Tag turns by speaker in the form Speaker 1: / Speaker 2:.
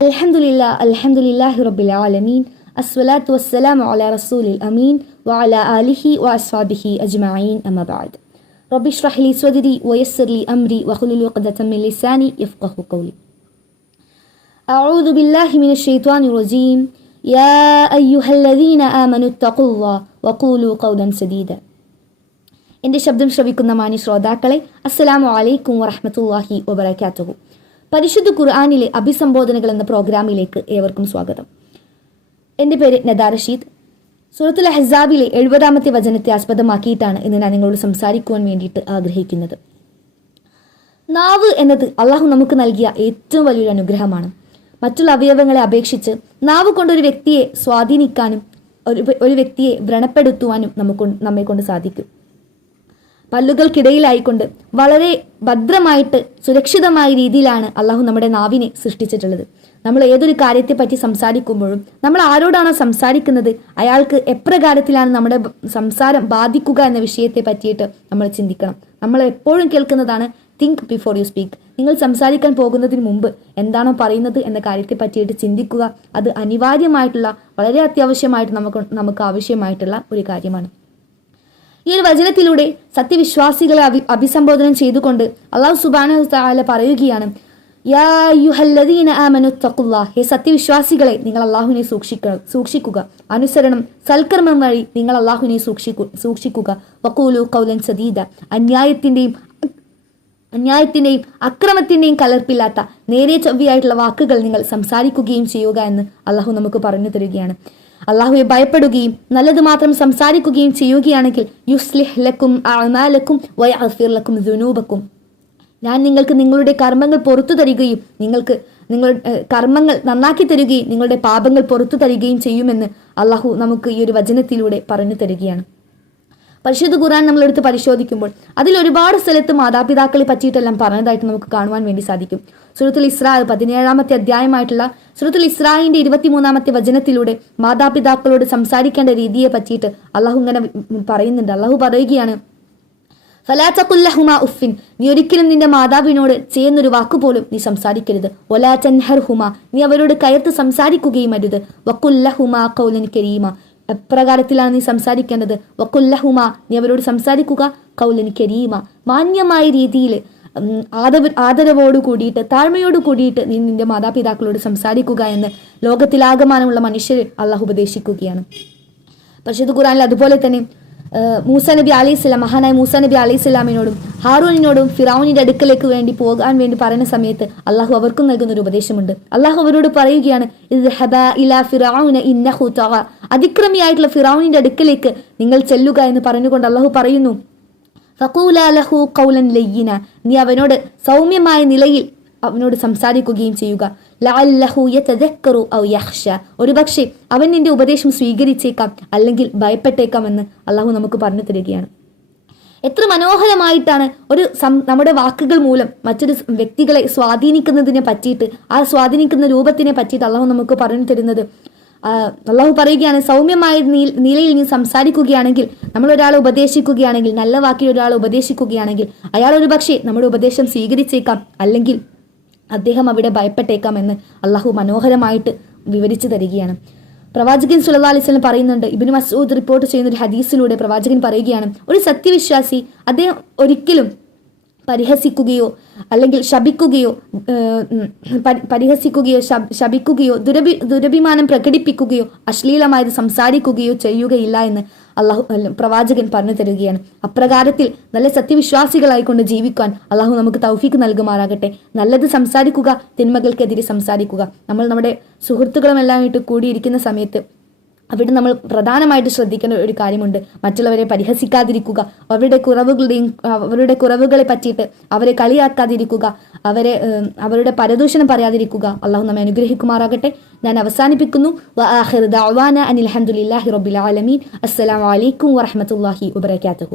Speaker 1: الحمد لله الحمد لله رب العالمين الصلاة والسلام على رسول الأمين وعلى آله وأصحابه أجمعين أما بعد رب اشرح لي صدري ويسر لي أمري واحلل عقدة من لساني يفقه قولي أعوذ بالله من الشيطان الرجيم يا أيها الذين آمنوا اتقوا الله وقولوا قولا سديدا എൻ്റെ ശബ്ദം ശ്രവിക്കുന്ന മാന്യ ശ്രോതാക്കളെ അസ്സലാമു അലൈക്കും വറഹ്മത്തുള്ളാഹി വബറകാതുഹു പരിശുദ്ധ ഖുർആാനിലെ അഭിസംബോധനകൾ എന്ന പ്രോഗ്രാമിലേക്ക് ഏവർക്കും സ്വാഗതം. എന്റെ പേര് നദാ റഷീദ്. സൂറത്തുൽ അഹ്സാബിലെ എഴുപതാമത്തെ വചനത്തെ ആസ്പദമാക്കിയിട്ടാണ് ഇന്ന് ഞാൻ നിങ്ങളോട് സംസാരിക്കുവാൻ വേണ്ടിയിട്ട് ആഗ്രഹിക്കുന്നത്. നാവ് എന്നത് അള്ളാഹു നമുക്ക് നൽകിയ ഏറ്റവും വലിയൊരു അനുഗ്രഹമാണ്. മറ്റുള്ള അവയവങ്ങളെ അപേക്ഷിച്ച് നാവ് കൊണ്ടൊരു വ്യക്തിയെ സ്വാധീനിക്കാനും ഒരു ഒരു വ്യക്തിയെ വ്രണപ്പെടുത്തുവാനും നമുക്ക് നമ്മെ കൊണ്ട് സാധിക്കും. പല്ലുകൾക്കിടയിലായിക്കൊണ്ട് വളരെ ഭദ്രമായിട്ട് സുരക്ഷിതമായ രീതിയിലാണ് അള്ളാഹു നമ്മുടെ നാവിനെ സൃഷ്ടിച്ചിട്ടുള്ളത്. നമ്മൾ ഏതൊരു കാര്യത്തെപ്പറ്റി സംസാരിക്കുമ്പോഴും നമ്മൾ ആരോടാണ് സംസാരിക്കുന്നത് അയാൾക്ക് എപ്രകാരത്തിലാണ് നമ്മുടെ സംസാരം ബാധിക്കുക എന്ന വിഷയത്തെ പറ്റിയിട്ട് നമ്മൾ ചിന്തിക്കണം. നമ്മൾ എപ്പോഴും കേൾക്കുന്നതാണ് തിങ്ക് ബിഫോർ യു സ്പീക്ക് നിങ്ങൾ സംസാരിക്കാൻ പോകുന്നതിന് മുമ്പ് എന്താണോ പറയുന്നത് എന്ന കാര്യത്തെ പറ്റിയിട്ട് ചിന്തിക്കുക. അത് അനിവാര്യമായിട്ടുള്ള വളരെ അത്യാവശ്യമായിട്ട് നമുക്ക് നമുക്ക് ആവശ്യമായിട്ടുള്ള ഒരു കാര്യമാണ്. ഈ ഒരു വചനത്തിലൂടെ സത്യവിശ്വാസികളെ അഭി അഭിസംബോധന ചെയ്തുകൊണ്ട് അള്ളാഹു സുബാന പറയുകയാണ് യാ ഹേ സത്യവിശ്വാസികളെ നിങ്ങൾ അള്ളാഹുവിനെ സൂക്ഷിക്കുക സൂക്ഷിക്കുക. അനുസരണം സൽക്കർമ്മം വഴി നിങ്ങൾ അള്ളാഹുവിനെ സൂക്ഷിക്കു സൂക്ഷിക്കുക. വക്കൂലു കൗലൻ സദീദ. അന്യായത്തിന്റെയും അന്യായത്തിന്റെയും അക്രമത്തിന്റെയും കലർപ്പില്ലാത്ത നേരെ ചൊവ്വയായിട്ടുള്ള വാക്കുകൾ നിങ്ങൾ സംസാരിക്കുകയും ചെയ്യുക എന്ന് അള്ളാഹു നമുക്ക് പറഞ്ഞു തരികയാണ്. അള്ളാഹുവെ ഭയപ്പെടുകയും നല്ലത് മാത്രം സംസാരിക്കുകയും ചെയ്യുകയാണെങ്കിൽ യുസ്ലിഹ് ലക്കും ലക്കും ദുനൂബക്കും. ഞാൻ നിങ്ങൾക്ക് നിങ്ങളുടെ കർമ്മങ്ങൾ പുറത്തു തരികയും നിങ്ങൾക്ക് നിങ്ങളുടെ കർമ്മങ്ങൾ നന്നാക്കി തരികയും നിങ്ങളുടെ പാപങ്ങൾ പുറത്തു തരികയും ചെയ്യുമെന്ന് അള്ളാഹു നമുക്ക് ഈ ഒരു വചനത്തിലൂടെ പറഞ്ഞു തരികയാണ്. പരിശുദ്ധ ഖുർആൻ നമ്മളെടുത്ത് പരിശോധിക്കുമ്പോൾ അതിൽ ഒരുപാട് സ്ഥലത്ത് മാതാപിതാക്കളെ പറ്റിയിട്ടെല്ലാം പറഞ്ഞതായിട്ട് നമുക്ക് കാണുവാൻ വേണ്ടി സാധിക്കും. സുഹൃത്തുൽ ഇസ്രാ പതിനേഴാമത്തെ അധ്യായമായിട്ടുള്ള സുഹൃത്തുൽ ഇസ്രായിന്റെ ഇരുപത്തിമൂന്നാമത്തെ വചനത്തിലൂടെ മാതാപിതാക്കളോട് സംസാരിക്കേണ്ട രീതിയെ പറ്റിയിട്ട് അള്ളാഹു ഇങ്ങനെ പറയുന്നുണ്ട്. അള്ളാഹു പറയുകയാണ് ഫലാത്തക്കുല്ലഹുമ ഉഫിൻ നീ ഒരിക്കലും നിന്റെ മാതാവിനോട് ചെയ്യുന്നൊരു വാക്കുപോലും നീ സംസാരിക്കരുത്. ഒലാ ചൻഹർ ഹുമ നീ അവരോട് കയർത്ത് സംസാരിക്കുകയും അരുത്. വക്കുല്ലഹുമ കൗലൻ കരീമ. എപ്രകാരത്തിലാണ് നീ സംസാരിക്കേണ്ടത്? വക്കുല്ലഹുമ നീ അവരോട് സംസാരിക്കുക. കൗലൻ കരീമ മാന്യമായ രീതിയിൽ ആദവ ആദരവോട് കൂടിയിട്ട് താഴ്മയോട് കൂടിയിട്ട് നീ നിന്റെ മാതാപിതാക്കളോട് സംസാരിക്കുക എന്ന് ലോകത്തിലാകമാനമുള്ള മനുഷ്യർ അള്ളാഹു ഉപദേശിക്കുകയാണ്. പരിശുദ്ധ ഖുറാനിൽ അതുപോലെ തന്നെ മൂസ നബി അലൈഹി സ്വലാം മഹാനായ മൂസ നബി അലൈഹി സ്വലാമിനോടും ഹാറൂനിനോടും ഫിറൌനിന്റെ അടുക്കലേക്ക് വേണ്ടി പോകാൻ വേണ്ടി പറയുന്ന സമയത്ത് അള്ളാഹു അവർക്കും നൽകുന്ന ഒരു ഉപദേശമുണ്ട്. അള്ളാഹു അവരോട് പറയുകയാണ് അതിക്രമിയായിട്ടുള്ള ഫിറൌനിന്റെ അടുക്കലേക്ക് നിങ്ങൾ ചെല്ലുക എന്ന് പറഞ്ഞുകൊണ്ട് അള്ളാഹു പറയുന്നു. ഫഖൂലാ ലഹു ഖൗലൻ ലയ്യിന. നീ അവനോട് സൗമ്യമായ നിലയിൽ അവനോട് സംസാരിക്കുകയും ചെയ്യുക. ലഅല്ലഹു യതദക്കറു ഔ അവൻ നിന്റെ ഉപദേശം സ്വീകരിച്ചേക്കാം അല്ലെങ്കിൽ ഭയപ്പെട്ടേക്കാം എന്ന് അള്ളാഹു നമുക്ക് പറഞ്ഞു തരികയാണ്. എത്ര മനോഹരമായിട്ടാണ് ഒരു നമ്മുടെ വാക്കുകൾ മൂലം മറ്റൊരു വ്യക്തികളെ സ്വാധീനിക്കുന്നതിനെ പറ്റിയിട്ട് ആ സ്വാധീനിക്കുന്ന രൂപത്തിനെ പറ്റിയിട്ട് അള്ളാഹു നമുക്ക് പറഞ്ഞു തരുന്നത്. അള്ളാഹു പറയുകയാണ് സൗമ്യമായ നിലയിൽ നീ സംസാരിക്കുകയാണെങ്കിൽ നമ്മൾ ഒരാളെ ഉപദേശിക്കുകയാണെങ്കിൽ നല്ല വാക്കിൽ ഒരാളെ ഉപദേശിക്കുകയാണെങ്കിൽ അയാൾ ഒരു പക്ഷേ നമ്മുടെ ഉപദേശം സ്വീകരിച്ചേക്കാം അല്ലെങ്കിൽ അദ്ദേഹം അവിടെ ഭയപ്പെട്ടേക്കാം എന്ന് അള്ളാഹു മനോഹരമായിട്ട് വിവരിച്ചു തരികയാണ്. പ്രവാചകൻ സുല്ലാ അലിസ്ലം പറയുന്നുണ്ട് ഇബിന് മസൂദ് റിപ്പോർട്ട് ചെയ്യുന്ന ഒരു ഹദീസിലൂടെ പ്രവാചകൻ പറയുകയാണ് ഒരു സത്യവിശ്വാസി അദ്ദേഹം ഒരിക്കലും പരിഹസിക്കുകയോ അല്ലെങ്കിൽ ശപിക്കുകയോ പരിഹസിക്കുകയോ ശപ്- ശപിക്കുകയോ ദുരഭി ദുരഭിമാനം പ്രകടിപ്പിക്കുകയോ അശ്ലീലമായത് സംസാരിക്കുകയോ ചെയ്യുകയില്ല എന്ന് അള്ളാഹു പ്രവാചകൻ പറഞ്ഞു തരികയാണ്. അപ്രകാരത്തിൽ നല്ല സത്യവിശ്വാസികളായിക്കൊണ്ട് ജീവിക്കാൻ അള്ളാഹു നമുക്ക് തൗഫീക്ക് നൽകുമാറാകട്ടെ. നല്ലത് സംസാരിക്കുക തിന്മകൾക്കെതിരെ സംസാരിക്കുക. നമ്മൾ നമ്മുടെ സുഹൃത്തുക്കളുമെല്ലാം ആയിട്ട് കൂടിയിരിക്കുന്ന സമയത്ത് അവിടെ നമ്മൾ പ്രധാനമായിട്ട് ശ്രദ്ധിക്കേണ്ട ഒരു കാര്യമുണ്ട്. മറ്റുള്ളവരെ പരിഹസിക്കാതിരിക്കുക. അവരുടെ കുറവുകളുടെയും അവരുടെ കുറവുകളെ പറ്റിയിട്ട് അവരെ കളിയാക്കാതിരിക്കുക. അവരെ അവരുടെ പരദൂഷണം പറയാതിരിക്കുക. അള്ളാഹു നമ്മെ അനുഗ്രഹിക്കുമാറാകട്ടെ. ഞാൻ അവസാനിപ്പിക്കുന്നു. അനിൽ ഹംദുലില്ലാഹി റബ്ബിൽ ആലമീൻ. അസ്സലാമു അലൈക്കും വറഹ്മത്തുള്ളാഹി വബറകാതുഹു.